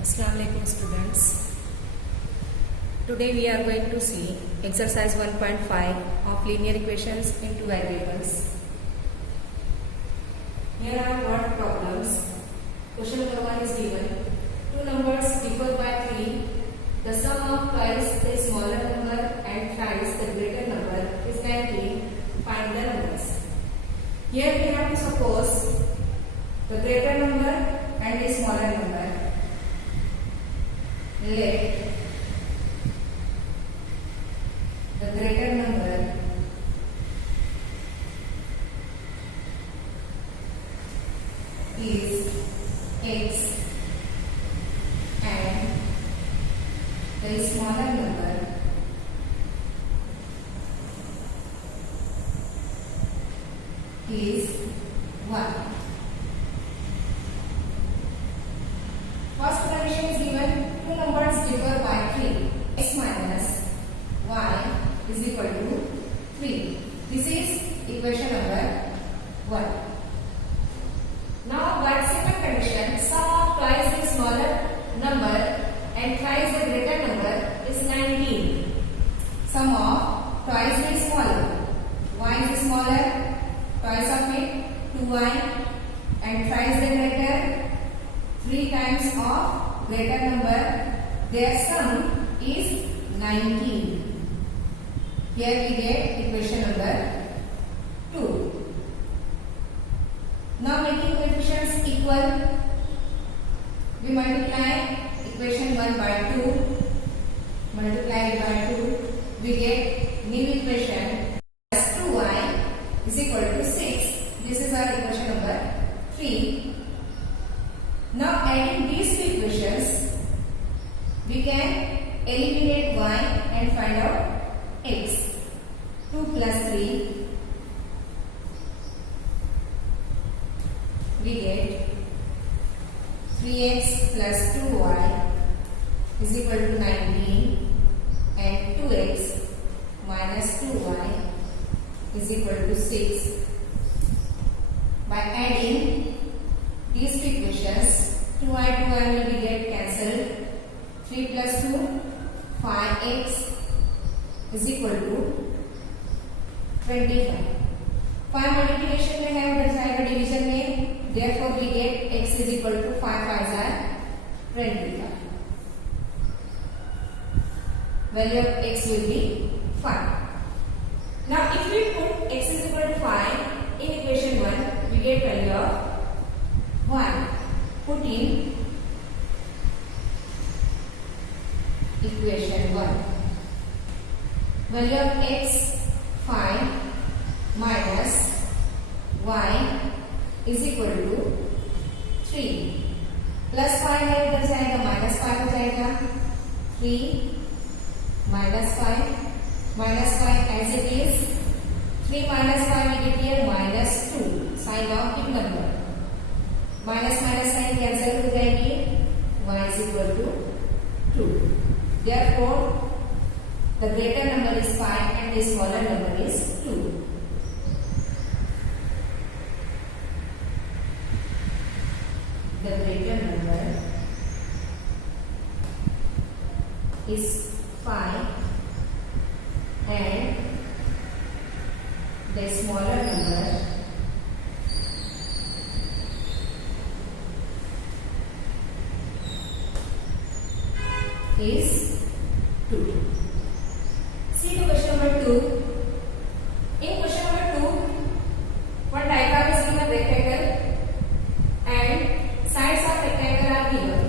Assalamu alaikum students. Today we are going to see exercise 1.5 of linear equations in two variables. Here are word problems. Question number 1 is given. Two numbers differ by 3. The sum of twice the smaller number and thrice the greater number is 19. Find the numbers. Here we have to suppose the greater number and the smaller number. Let the greater number is x and the smaller number is 1. First condition is given. Two numbers differ by 3. X minus y is equal to 3. This is equation number 1. Now, by second condition, sum of twice the smaller number and thrice the greater number is 19. Sum of twice the smaller. Y is smaller, twice of it, 2y, and thrice the greater, 3 times of greater number, their sum is 19. Here we get equation number 2. Now making coefficients equal, we multiply equation 1 by 2, multiply it by 2, we get new equation as 2y is equal to 6. This is our equation number 3. Now adding these two equations, we can eliminate y and find out x. 2 plus 3, we get 3x plus 2y is equal to 19 and 2x minus 2y is equal to 6. By adding these two equations, 2y will be get cancelled. 3 plus 2, 5x is equal to 25. 5 multiplication में है उधर जाएगा division में, therefore we get x is equal to 5 5s are 25. Value of x will be 5. Now if we put x is equal to 5 in equation 1, we get value of 1. Put in equation 1. Value of x 5 minus y is equal to 3. Plus 5 है उधर जाएगा, minus 5 हो जाएगा. 3 minus 5 as it is. 3 minus 5 we get here minus 2. Sign of big number. Minus minus sign cancel हो जाएगी. Y is equal to 2. Therefore, the greater number is 5 and the smaller number is 2. The greater number is 5 and the smaller number is 2. See the question number 2. In question number 2, one diagram is given rectangle and sides of rectangle are given.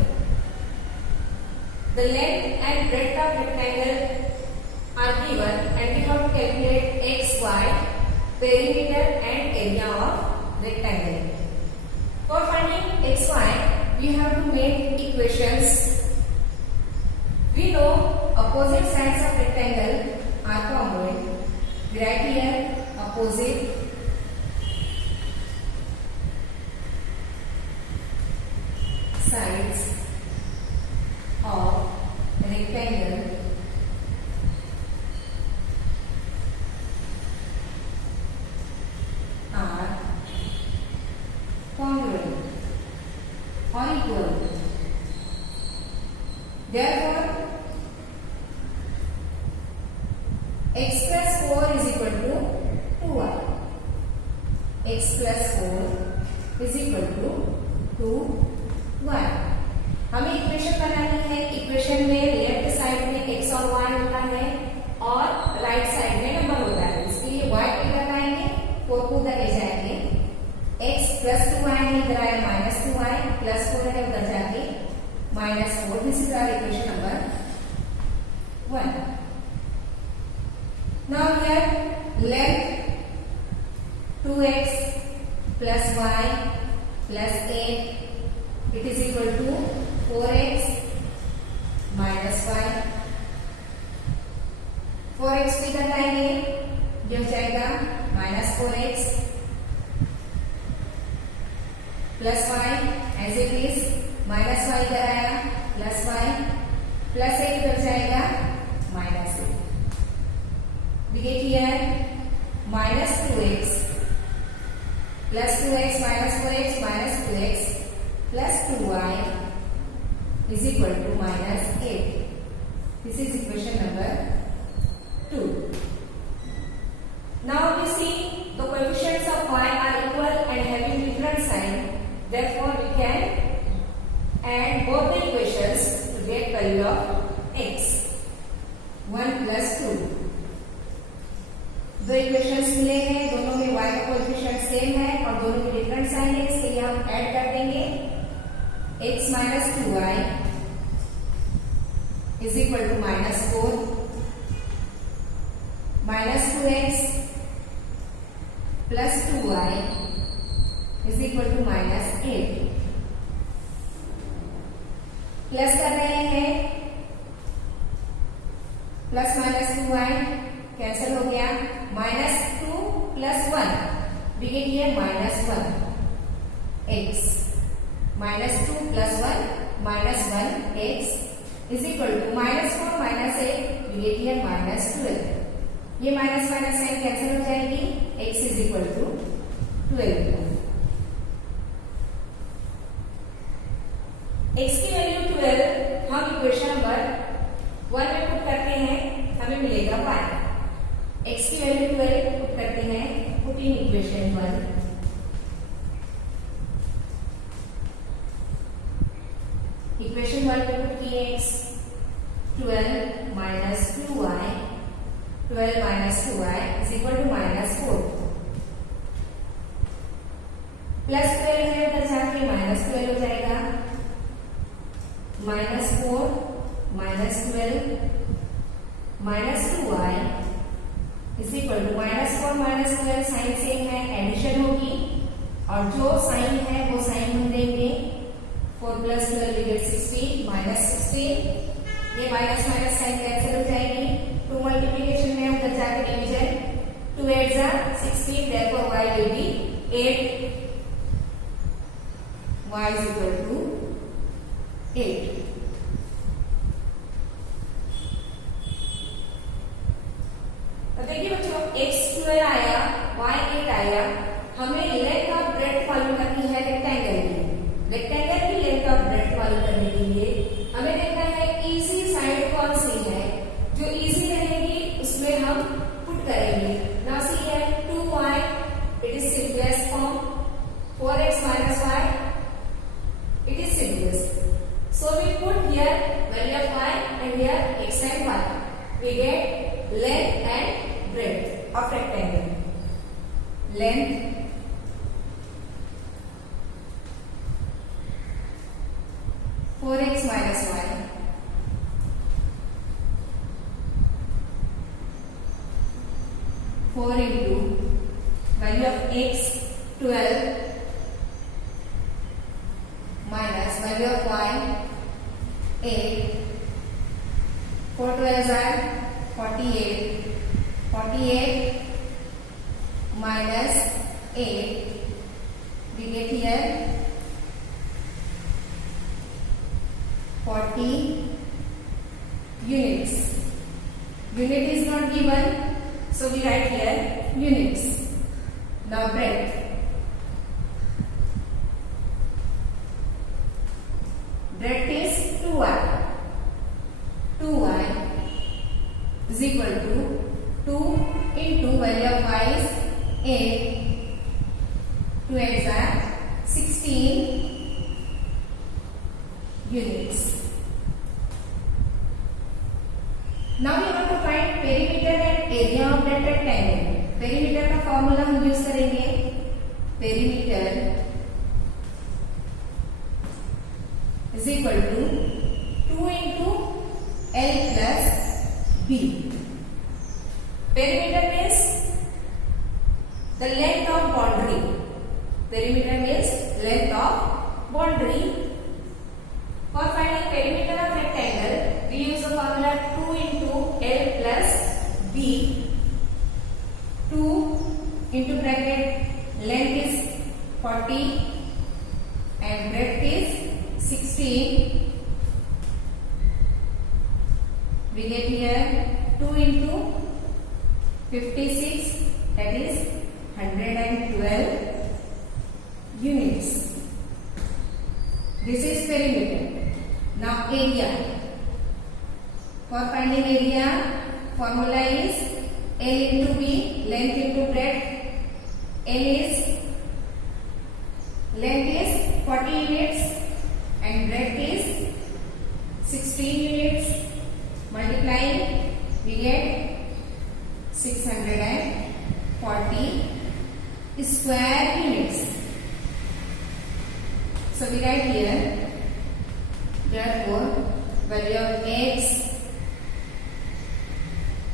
The length and breadth of rectangle are given and we have to calculate x, y, perimeter and area of rectangle. For finding x, y, we have to make equations. We know opposite sides of rectangle are common. Write here opposite sides of rectangle are congruent or equal. Therefore, x plus 4 is equal to 2y. X plus 4 is equal to 2y. हमें equation बनानी है. Equation में left side में x और y होता है और right side में नंबर होता है. इसके लिए y पे लगाएंगे, 4 को उधर ले जाएंगे. x प्लस 2y है, इधर आया माइनस 2y, प्लस 4 है उधर जाके minus 4. This is our equation number 1. Now here length 2x plus y plus 8, it is equal to 4x minus y. 4x भी घटाएंगे, ये हो जाएगा minus 4x plus y as it is. Minus y इधर आया प्लस y प्लस 8 इधर जाएगा minus 8. देखिए here minus 2x plus 2x minus 4x minus 2x plus 2y is equal to minus 8. This is equation number 2. Now we see the coefficients of y are equal and having different sign. Therefore, we can add both the equations to get value of x. 1 plus 2. दो equations मिले हैं, दोनों में y का coefficient same है और दोनों में डिफरेंट साइन है. इसके लिए हम ऐड कर देंगे. x minus 2y is equal to minus 4 minus 2x plus 2y is equal to minus 8. Plus कर रहे हैं, प्लस माइनस 2y कैंसिल हो गया. Minus 2 plus 1 we get here minus 1 x. Minus 2 plus 1 minus 1 x is equal to minus 4 minus 8 we get here minus 12. ये minus minus sign cancel हो जाएगी. x is equal to 12. x की value 12 हम equation number 1 में put करते हैं, हमें मिलेगा y. x की वैल्यू 12 पुट करते हैं, पुट इन इक्वेशन 1. इक्वेशन 1 में पुट किए x 12 minus 2y 12 minus 2y is equal to minus 4. Plus 12 है उधर जाके माइनस 12 हो जाएगा. Minus 4 minus 12 minus 2y is equal to minus 4 minus 12. Sign same है, एडिशन होगी और जो साइन है वो साइन हम देंगे. 4 प्लस 12 वी गेट 16 माइनस 16. ये माइनस माइनस साइन कैंसिल हो जाएगी. 2 मल्टीप्लिकेशन में उधर जाकर डिवीजन. 2 8 जा 16. Therefore y will be 8. y is equal to 8. तो देखिए बच्चों, x 12 आया, y 8 आया. हमें लेंथ ऑफ ब्रेड्थ मालूम करनी है रेक्टेंगल की. रेक्टेंगल की लेंथ ऑफ ब्रेड्थ मालूम करने के लिए हमें देखना है इजी साइड कौन सी है. जो इजी रहेगी उसमें हम पुट करेंगे. नाउ सी है 2y, it is simplest form. 4x minus y, it is simplest. So we put here value of y and here x and y. We get length and breadth of rectangle. Length 4x minus y 4 into value of x 12 minus value of y 8. 4 12s are 48. 48 minus 8 we get here 40 units. Unit is not given, so we write here units. Now breadth. Breadth is 2y. is equal to 2 into value of y is 8, 2 eggs are 16 units. Now we have to find perimeter and area of that rectangle. Perimeter का formula हम use करेंगे. Perimeter is equal to 2 into L plus B. Perimeter means the length of boundary. Perimeter means length of boundary. For finding perimeter of rectangle, we use the formula 2 into L plus B. 2 into bracket length is 40 and breadth is 16. We get here 2 into 56, that is 112 units. This is perimeter. Now area. For finding area, formula is L into B, length into breadth. Length is 40 units and breadth is 16 units. Multiplying, we get 640 square units. So we write here, therefore value of x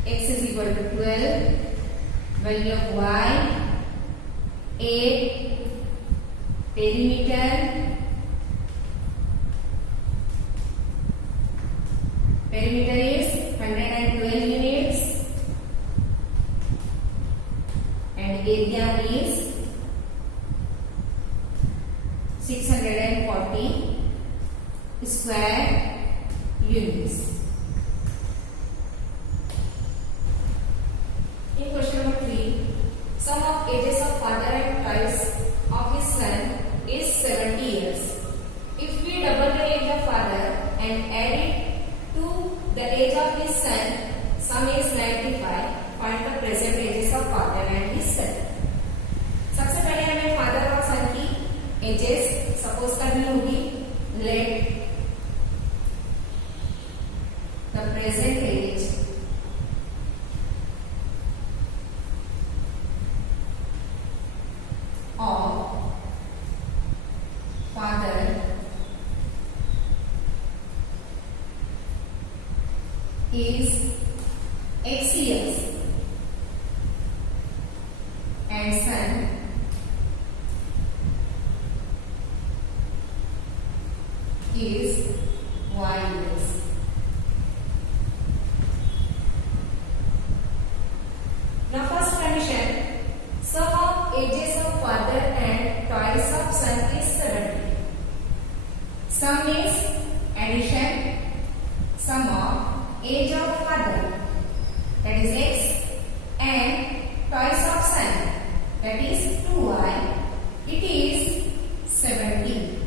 is equal to 12, value of y 8, perimeter is 112 units and area is 640 square units. In question number 3, sum of ages of father and twice of his son is 70 years. If we double the age of father and add it to the age of his son, sum is 95. Find the present ages of father and his son. सबसे पहले हमें father और सन की edges suppose करनी होगी. Let the present age of father is X years and son is Y years. Now first condition, sum of ages of father and twice of son is 70. Sum is addition, sum of age of father, that is x, and twice of son, that is 2y. It is 70.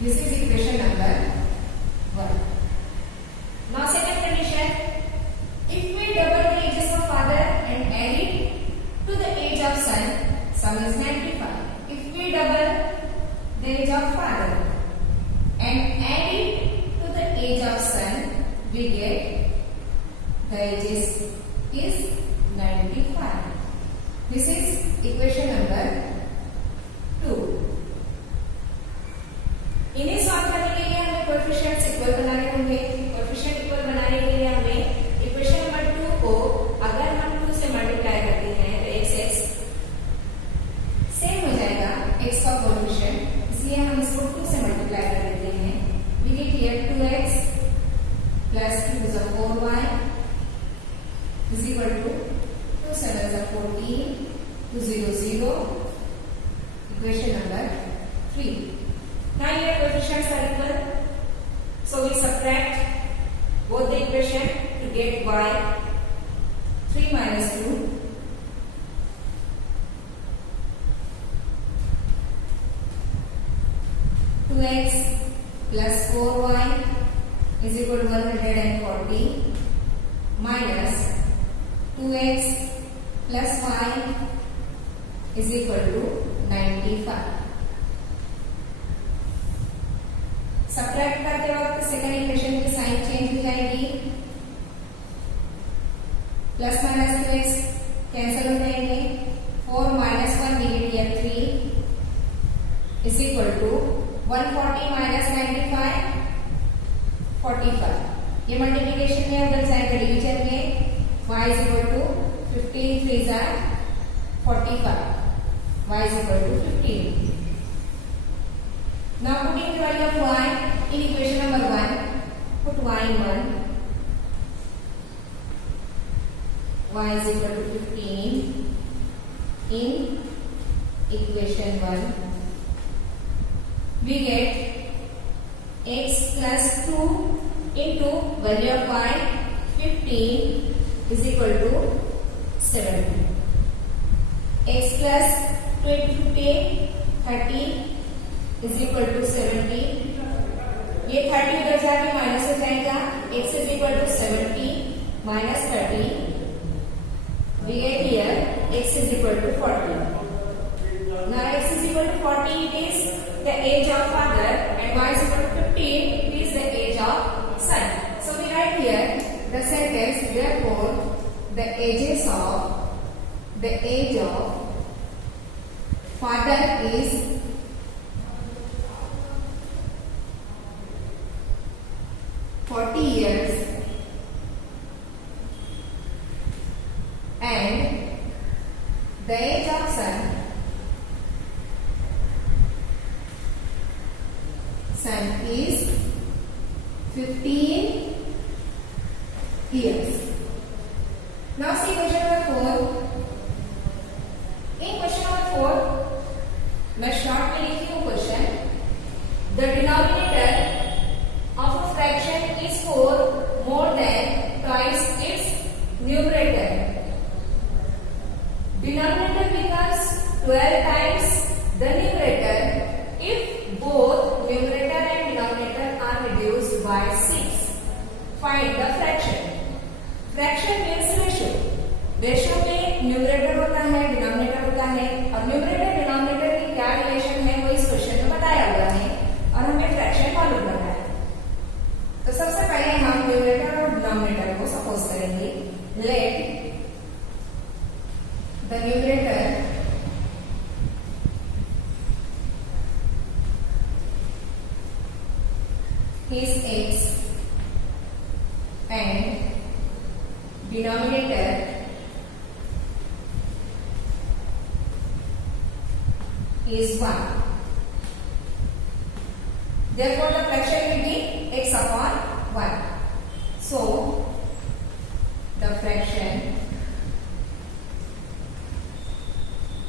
This is equation number 1. Now second condition, if we double the ages of father and add it to the age of son, sum is 95. If we double the age of father and add it to the age of son, we get the ages is 95. This is equation number 2. इन्हें solve करने के लिए हमें coefficients equal बनाने होंगे. Coefficient equal बनाने के लिए हमें इक्वेशन नंबर 2 को अगर हम 2 से मल्टीप्लाई करते हैं तो x सेम हो जाएगा x का कोएफिशिएंट, इसलिए हम इसको 2 से मल्टीप्लाई कर देते हैं. We get here 2x plus 2 is 4y is equal to 2 7 is 14, 2 0 0. Equation number 3. Now here coefficients are equal, so we subtract both the equation to get y. 3 minus 2 2x plus 4y is equal to 140. minus 2x plus y is equal to 95. Subtract करते वक्त second equation की sign change हो जाएगी, plus minus 2x cancel हो जाएंगे, 4 minus 1 negative 3 is equal to 140 minus 95 45. ये multiplication में उधर जाएगा डिवीजन में, y is equal to 15 3s are 45, y is equal to 15. Now putting the value of y in equation number 1, put y in 1, y is equal to 15 in equation 1. We get x plus 2 into value of y 15 is equal to 70. X plus 2 into 15 30 is equal to 70. ये 30 उधर जाके minus हो जाएगा, x is equal to 70 minus 30. We get here x is equal to 40. Now x is equal to 40, it is the age of father, and y is equal to 15, it is the age of son. So we write here the sentence, therefore the age of father is 40 years and the age of son is 15 years. Now see question number 4. In question number 4, मैं short में लिखी हूँ question. The denominator of a fraction is 4 more than twice its numerator. Denominator becomes 12 times the numerator if both numerator and denominator are reduced by 6. Find the fraction. Fraction means ratio. Ratio में numerator होता है, denominator होता है, और numerator denominator की क्या relation है वो इस क्वेश्चन में बताया हुआ है और हमें फ्रैक्शन मालूम करना है. तो सबसे पहले हम न्यूमरेटर और डिनोमिनेटर को सपोज करेंगे. Let the numerator is x and denominator is 1. Therefore, the fraction will be x upon 1. So, the fraction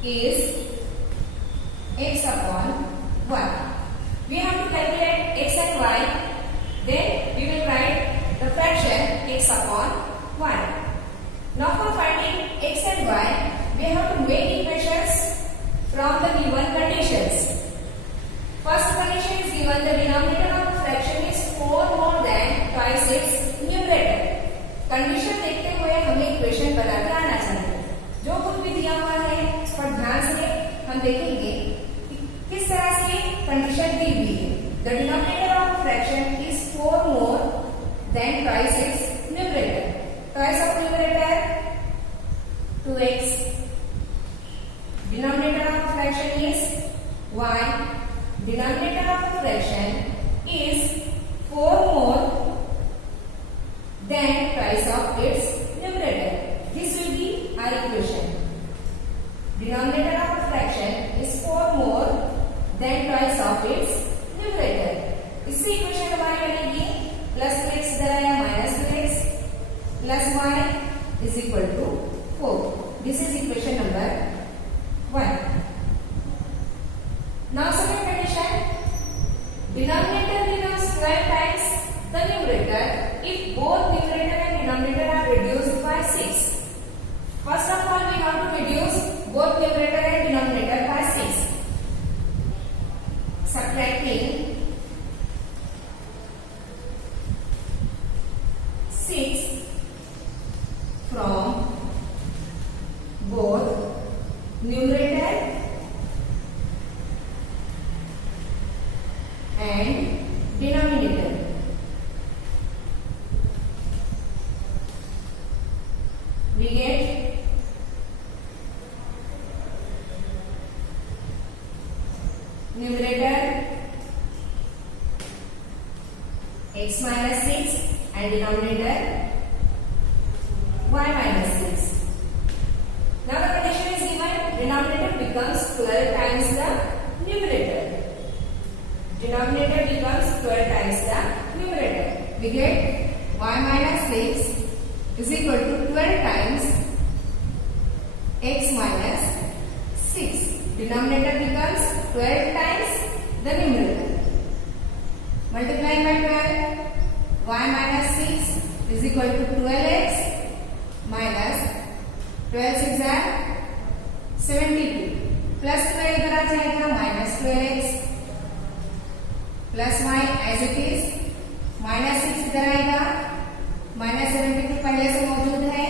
is x upon 1. We have to calculate x and y. Then we will write the fraction x upon 1. Now for finding x and y, we have to make equations from the given conditions. First condition is given, the denominator of the fraction is 4 more than twice its numerator. Condition देखते हुए हमें equation बनाकर आना चाहिए. जो कुछ भी दिया हुआ है उस पर ध्यान से हम देखेंगे कि किस तरह से कंडीशन दी हुई है. The denominator of the fraction is 4 more than twice its numerator. Twice of numerator 2x. Denominator of the fraction is y. Denominator of the fraction is 4 more than twice of its numerator. This will be our equation. Denominator of the fraction is 4 more than twice of its numerator. इससे equation हमारी बनेगी plus 2x इधर आया minus 2x plus y is equal to 4. This is equation number 1. Now second condition, denominator becomes 12 times the numerator if both numerator and denominator are reduced by 6. First of all, we have to reduce both numerator and denominator by 6. Subtracting 6 and denominator y minus 6. Now the condition is given, denominator becomes 12 times the numerator. Denominator becomes 12 times the numerator. We get y minus 6 is equal to 12 times x minus 6. Denominator becomes 12 times the numerator. Multiplying by 12, y minus 6 is equal to 12x minus 12 6 are 72. Plus 12 इधर आ जाएगा minus 12x plus y as it is minus 6 इधर आएगा minus 72 पहले से मौजूद है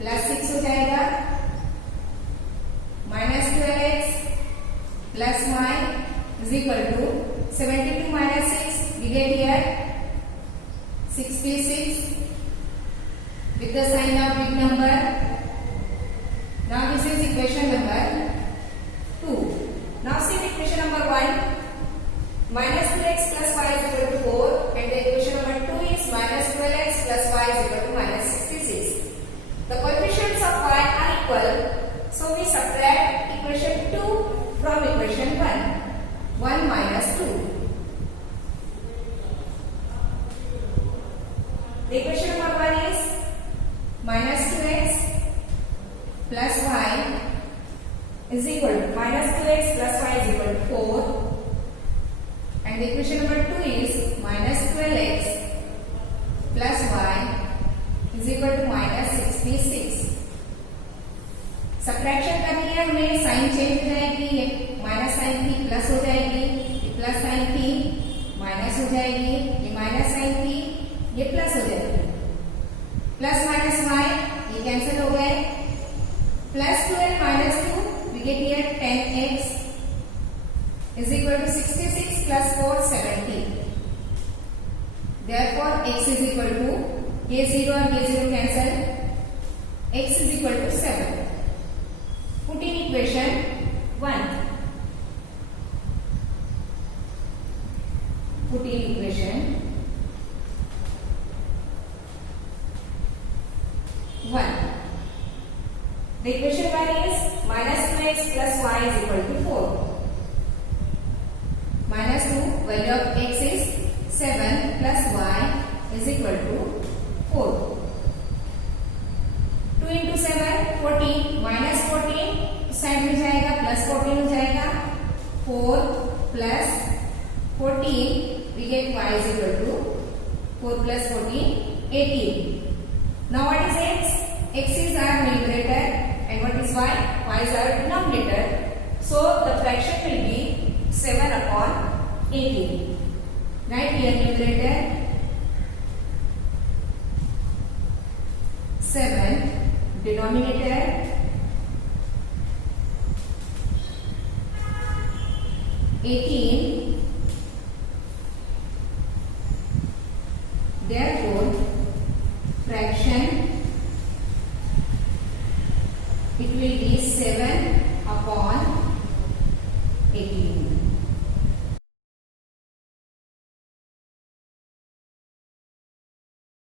plus 6 हो जाएगा minus 12x plus y is equal to 72 minus 6 we get here 66 with the sign of big number. Now this is equation number 2. Now see the equation number 1, minus 2x plus y is equal to 4, and the equation number 2 is minus 12x plus y is equal to minus 66. The coefficients of y are equal, so we subtract equation 2 from equation 1. 1 minus 2. The equation number 1 is minus 2x plus y is equal to minus 2x plus y is equal to 4, and the equation number 2 is minus 12x plus y is equal to minus 66. Subtraction करनी है हमें, sign change हो जाएगी, ये minus sign थी plus हो जाएगी, ये प्लस साइन थी माइनस हो जाएगी, ये माइनस साइन थी ये प्लस हो जाएगी, प्लस माइनस वाई ये कैंसिल हो गए, plus 2 and minus 2 we get here 10x is equal to 66 plus 4 70. Therefore x is equal to ये 0 और ये 0 cancel, x is equal to 7. Put in equation 1. Put in equation 1. The equation 1 is minus 2x plus y is equal to 4. Minus 2, value of x is 7 plus y is equal to 4. 2 into 7, 14, minus 14, side में जाएगा, plus 14 हो जाएगा, 4 plus 14, we get y is equal to 4 plus 14, 18. Now what is x? X is our numerator and what is y? Y is our denominator. So the fraction will be 7 upon 18. Right here numerator 7, denominator 18. Therefore fraction it will be 7